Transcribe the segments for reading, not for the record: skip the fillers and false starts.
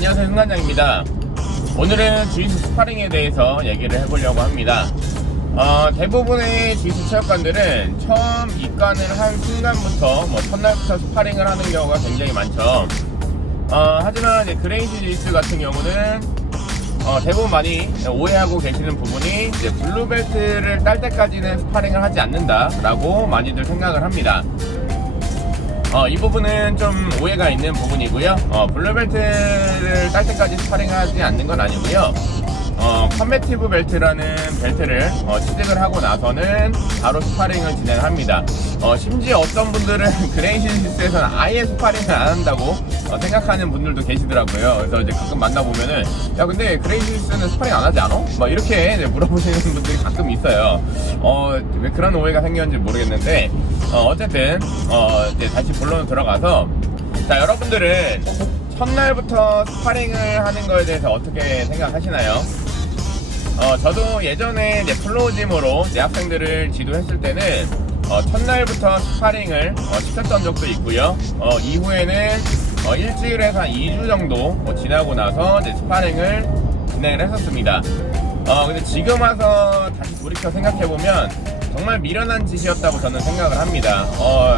안녕하세요, 승관장입니다. 오늘은 주짓수 스파링에 대해서 얘기를 해보려고 합니다. 대부분의 주짓수 체육관들은 처음 입관을 한 순간부터 첫날부터 스파링을 하는 경우가 굉장히 많죠. 하지만 이제 그레이시 주짓수 같은 경우는 대부분 많이 오해하고 계시는 부분이 이제 블루벨트를 딸 때까지는 스파링을 하지 않는다라고 많이들 생각을 합니다. 이 부분은 좀 오해가 있는 부분이고요. 블루벨트를 딸 때까지 스파링을 하지 않는 건 아니고요. 컴배티브 벨트라는 벨트를 취득을 하고 나서는 바로 스파링을 진행합니다. 심지어 어떤 분들은 그레이시 주짓수에서는 아예 스파링을 안 한다고 생각하는 분들도 계시더라고요. 그래서 이제 가끔 만나보면은 야 근데 그레이시 주짓수는 스파링 안 하지 않아? 막 이렇게 물어보시는 분들이 가끔 있어요. 왜 그런 오해가 생겼는지 모르겠는데 어쨌든 이제 다시 본론으로 들어가서, 자, 여러분들은 첫날부터 스파링을 하는 거에 대해서 어떻게 생각하시나요? 저도 예전에 이제 플로우짐으로 이제 학생들을 지도했을 때는 첫날부터 스파링을 시켰던 적도 있고요. 이후에는 일주일에서 한 2주 정도 지나고 나서 이제 스파링을 진행을 했었습니다. 근데 지금 와서 다시 돌이켜 생각해보면 정말 미련한 짓이었다고 저는 생각을 합니다.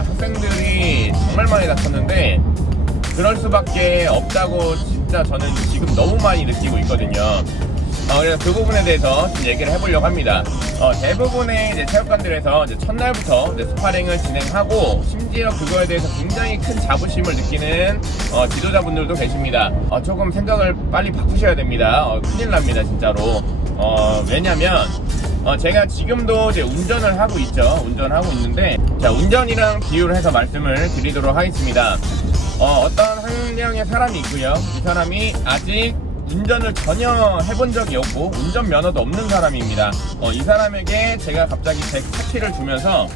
학생들이 정말 많이 다쳤는데 그럴 수밖에 없다고 진짜 저는 지금 너무 많이 느끼고 있거든요. 그래서 그 부분에 대해서 좀 얘기를 해보려고 합니다. 대부분의 이제 체육관들에서 이제 첫날부터 이제 스파링을 진행하고, 심지어 그거에 대해서 굉장히 큰 자부심을 느끼는 지도자분들도 계십니다. 조금 생각을 빨리 바꾸셔야 됩니다. 큰일 납니다, 진짜로. 왜냐면 제가 지금도 이제 운전을 하고 있죠. 운전하고 있는데, 자, 운전이랑 비유를 해서 말씀을 드리도록 하겠습니다. 어떤 한 명의 사람이 있고요. 이 사람이 아직 운전을 전혀 해본 적이 없고 운전면허도 없는 사람입니다. 이 사람에게 제가 갑자기 제 차키를 주면서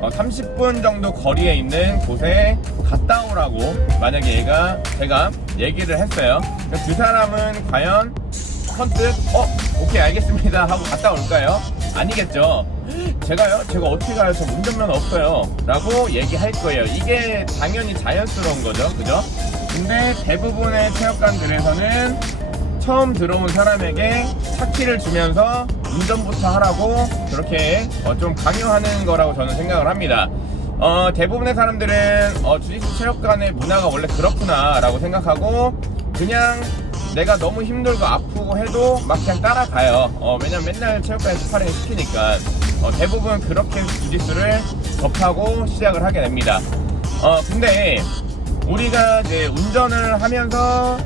30분 정도 거리에 있는 곳에 갔다 오라고 만약에 제가 얘기를 했어요. 그 사람은 과연 선뜻 오케이 알겠습니다 하고 갔다 올까요? 아니겠죠. 제가 어떻게 가요? 저 운전면허 없어요 라고 얘기할 거예요. 이게 당연히 자연스러운 거죠, 그죠? 근데 대부분의 체육관들에서는 처음 들어온 사람에게 차키를 주면서 운전부터 하라고 그렇게 좀 강요하는 거라고 저는 생각을 합니다. 대부분의 사람들은 주짓수 체육관의 문화가 원래 그렇구나 라고 생각하고 그냥 내가 너무 힘들고 아프고 해도 막 그냥 따라가요. 왜냐면 맨날 체육관에 스파링을 시키니까. 대부분 그렇게 주짓수를 접하고 시작을 하게 됩니다. 근데 우리가 이제 운전을 하면서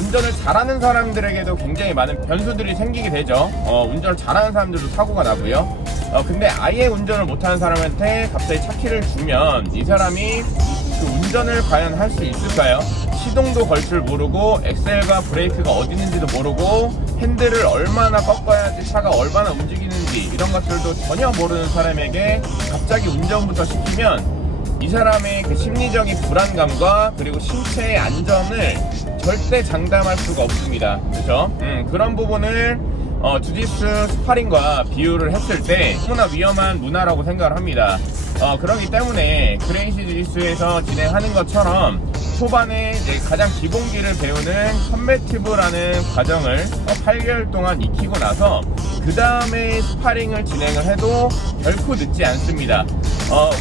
운전을 잘하는 사람들에게도 굉장히 많은 변수들이 생기게 되죠. 운전을 잘하는 사람들도 사고가 나고요. 근데 아예 운전을 못하는 사람한테 갑자기 차키를 주면 이 사람이 그 운전을 과연 할 수 있을까요? 시동도 걸 줄 모르고 엑셀과 브레이크가 어디 있는지도 모르고 핸들을 얼마나 꺾어야지 차가 얼마나 움직이는지 이런 것들도 전혀 모르는 사람에게 갑자기 운전부터 시키면 이 사람의 그 심리적인 불안감과 그리고 신체의 안전을 절대 장담할 수가 없습니다. 그렇죠? 그런 부분을 주짓수 스파링과 비유를 했을 때 너무나 위험한 문화라고 생각을 합니다. 그렇기 때문에 그레이시 주짓수에서 진행하는 것처럼 초반에 이제 가장 기본기를 배우는 컴배티브라는 과정을 8개월 동안 익히고 나서 그 다음에 스파링을 진행을 해도 결코 늦지 않습니다.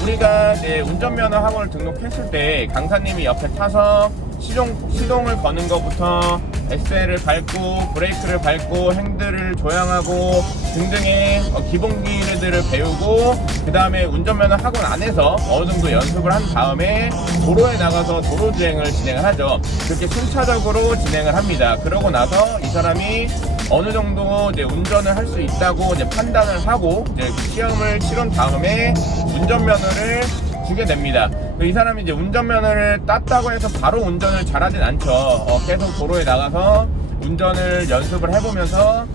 우리가 이제 운전면허 학원을 등록했을 때 강사님이 옆에 타서 시동을 거는 것부터 엑셀을 밟고 브레이크를 밟고 핸들을 조향하고 등등의 기본기들을 배우고 그 다음에 운전면허 학원 안에서 어느 정도 연습을 한 다음에 도로에 나가서 도로주행을 진행을 하죠. 그렇게 순차적으로 진행을 합니다. 그러고 나서 이 사람이 어느 정도 이제 운전을 할 수 있다고 이제 판단을 하고 이제 시험을 치른 다음에 운전면허를 주게 됩니다. 이 사람이 이제 운전면허를 땄다고 해서 바로 운전을 잘하진 않죠. 계속 도로에 나가서 운전을 연습을 해보면서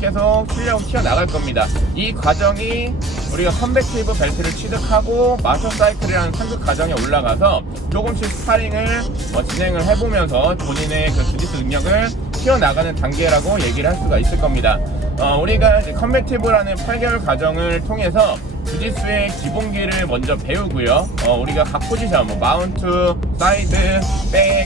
계속 실력을 키워나갈 겁니다. 이 과정이 우리가 컴배티브 벨트를 취득하고 마스터 사이클이라는 상급 과정에 올라가서 조금씩 스파링을 진행을 해보면서 본인의 그 주짓수 능력을 키워나가는 단계라고 얘기를 할 수가 있을 겁니다. 우리가 이제 컴배티브라는 8개월 과정을 통해서 주짓수의 기본기를 먼저 배우고요. 우리가 각 포지션, 마운트, 사이드, 백,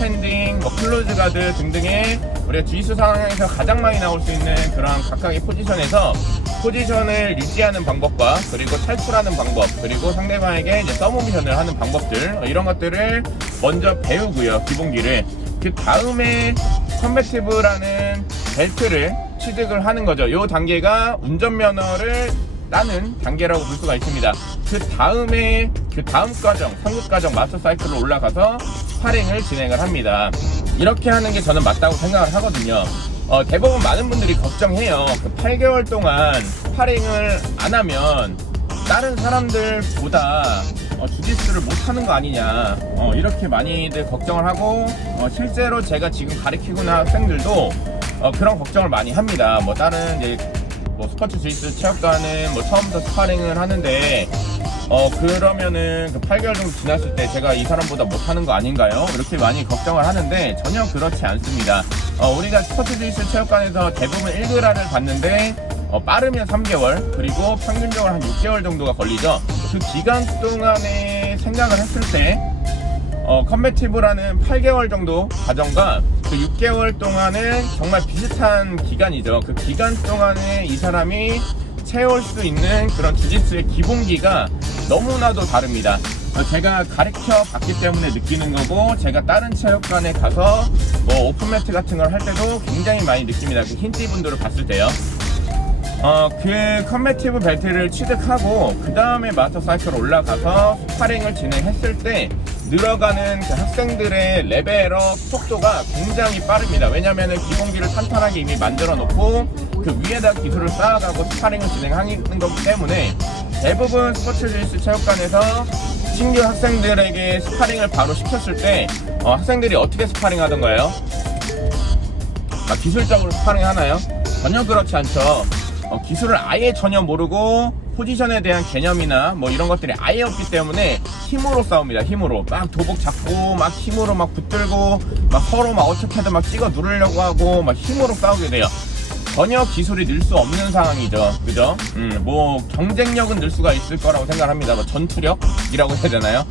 스탠딩, 뭐 클로즈 가드 등등의 우리가 주짓수 상황에서 가장 많이 나올 수 있는 그런 각각의 포지션에서 포지션을 유지하는 방법과 그리고 탈출하는 방법, 그리고 상대방에게 이제 서브미션을 하는 방법들, 이런 것들을 먼저 배우고요, 기본기를. 그 다음에 컴배티브라는 벨트를 취득을 하는 거죠. 이 단계가 운전면허를 따는 단계라고 볼 수가 있습니다. 그 다음에 그 다음 과정, 상급 과정 마스터 사이클로 올라가서 스파링을 진행을 합니다. 이렇게 하는 게 저는 맞다고 생각을 하거든요. 대부분 많은 분들이 걱정해요. 그 8개월 동안 스파링을 안 하면 다른 사람들보다 주짓수를 못하는 거 아니냐, 이렇게 많이들 걱정을 하고, 실제로 제가 지금 가르치고 있는 학생들도 그런 걱정을 많이 합니다. 뭐 다른 이제 뭐 스포츠 주짓수 체육관은 뭐 처음부터 스파링을 하는데 그러면은 그 8개월 정도 지났을 때 제가 이 사람보다 못하는 거 아닌가요? 이렇게 많이 걱정을 하는데 전혀 그렇지 않습니다. 우리가 스포츠 주짓수 체육관에서 대부분 1그라를 받는데 빠르면 3개월, 그리고 평균적으로 한 6개월 정도가 걸리죠. 그 기간 동안에 생각을 했을 때 컴배티브라는 8개월 정도 과정과 그 6개월 동안은 정말 비슷한 기간이죠. 그 기간 동안에 이 사람이 채울 수 있는 그런 주짓수의 기본기가 너무나도 다릅니다. 제가 가르쳐 봤기 때문에 느끼는 거고, 제가 다른 체육관에 가서 뭐 오픈매트 같은 걸 할 때도 굉장히 많이 느낍니다. 그 흰띠 분들을 봤을 때요. 그 컴배티브 벨트를 취득하고 그 다음에 마스터 사이클로 올라가서 스파링을 진행했을 때 늘어가는 그 학생들의 레벨업 속도가 굉장히 빠릅니다. 왜냐면은 기본기를 탄탄하게 이미 만들어 놓고 그 위에다 기술을 쌓아가고 스파링을 진행하는 거기 때문에 대부분 스포츠 주짓수 체육관에서 신규 학생들에게 스파링을 바로 시켰을 때 학생들이 어떻게 스파링 하던가요? 기술적으로 스파링 하나요? 전혀 그렇지 않죠. 기술을 아예 전혀 모르고 포지션에 대한 개념이나 뭐 이런 것들이 아예 없기 때문에 힘으로 싸웁니다. 힘으로 막 도복 잡고 막 힘으로 막 붙들고 막 서로 막 어떻게든 막 찍어 누르려고 하고 막 힘으로 싸우게 돼요. 전혀 기술이 늘 수 없는 상황이죠. 그죠? 뭐 경쟁력은 늘 수가 있을 거라고 생각합니다. 뭐 전투력이라고 해야 되나요?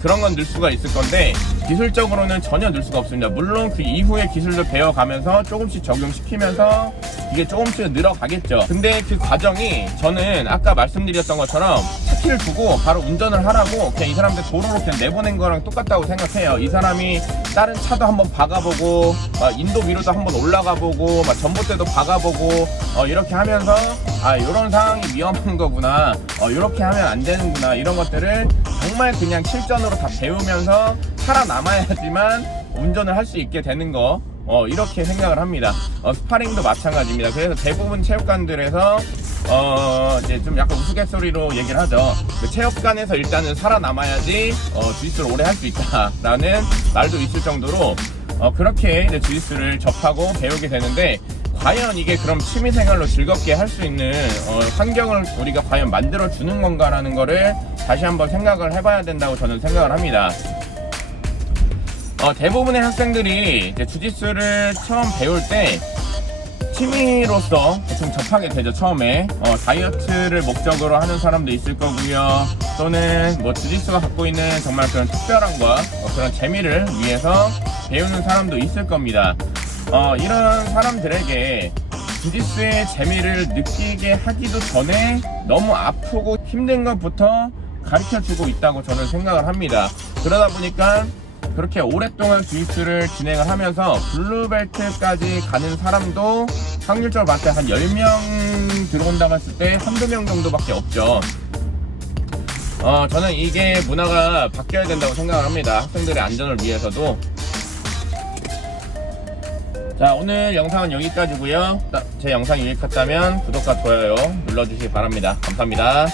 그런 건 늘 수가 있을 건데 기술적으로는 전혀 늘 수가 없습니다. 물론 그 이후에 기술도 배워가면서 조금씩 적용시키면서 이게 조금씩 늘어가겠죠. 근데 그 과정이 저는 아까 말씀드렸던 것처럼 차키를 두고 바로 운전을 하라고 그냥 이 사람들 도로로 그냥 내보낸 거랑 똑같다고 생각해요. 이 사람이 다른 차도 한번 박아보고 인도 위로도 한번 올라가보고 전봇대도 박아보고 이렇게 하면서 이런 상황이 위험한 거구나, 이렇게 하면 안 되는구나, 이런 것들을 정말 그냥 실전으로 다 배우면서 살아남아야지만 운전을 할 수 있게 되는 거, 이렇게 생각을 합니다. 스파링도 마찬가지입니다. 그래서 대부분 체육관들에서 이제 좀 약간 우스갯소리로 얘기를 하죠. 그 체육관에서 일단은 살아남아야지 주짓수를 오래 할 수 있다라는 말도 있을 정도로 그렇게 이제 주짓수를 접하고 배우게 되는데, 과연 이게 그럼 취미생활로 즐겁게 할 수 있는 환경을 우리가 과연 만들어주는 건가라는 거를 다시 한번 생각을 해봐야 된다고 저는 생각을 합니다. 대부분의 학생들이 이제 주짓수를 처음 배울 때 취미로서 보통 접하게 되죠. 처음에 다이어트를 목적으로 하는 사람도 있을 거고요, 또는 뭐 주짓수가 갖고 있는 정말 그런 특별함과 그런 재미를 위해서 배우는 사람도 있을 겁니다. 이런 사람들에게 주짓수의 재미를 느끼게 하기도 전에 너무 아프고 힘든 것부터 가르쳐주고 있다고 저는 생각을 합니다. 그러다 보니까 그렇게 오랫동안 주짓수를 진행을 하면서 블루벨트까지 가는 사람도 확률적으로 봤을 때 한 10명 들어온다고 했을 때 한두 명 정도밖에 없죠. 저는 이게 문화가 바뀌어야 된다고 생각을 합니다. 학생들의 안전을 위해서도. 자, 오늘 영상은 여기까지고요. 제 영상이 유익했다면 구독과 좋아요 눌러주시기 바랍니다. 감사합니다.